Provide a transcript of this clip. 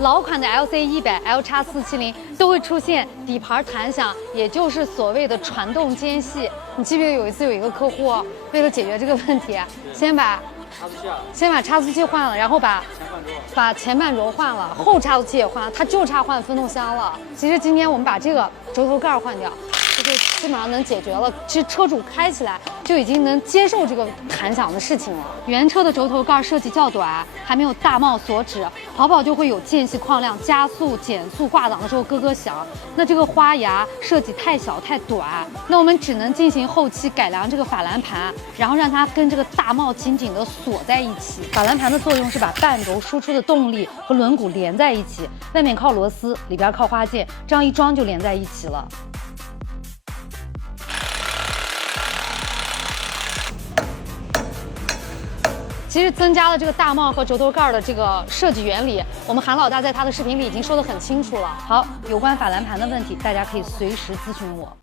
老款的 LC100、LX470都会出现底盘弹响，也就是所谓的传动间隙。你记不记得有一次有一个客户为了解决这个问题，先把差速器换了，然后把前半轴换了，后差速器也换了，它就差换分动箱了。其实今天我们把这个轴头盖换掉，就基本上能解决了。其实车主开起来就已经能接受这个弹响的事情了。原车的轴头盖设计较短，还没有大帽锁止，跑跑就会有间隙框亮，加速、减速、挂档的时候咯咯响。那这个花牙设计太小太短，那我们只能进行后期改良这个法兰盘，然后让它跟这个大帽紧紧的锁在一起。法兰盘的作用是把半轴输出的动力和轮毂连在一起，外面靠螺丝，里边靠花件，这样一装就连在一起了。其实增加了这个大帽和轴头盖的这个设计原理，我们韩老大在他的视频里已经说得很清楚了。好，有关法兰盘的问题，大家可以随时咨询我。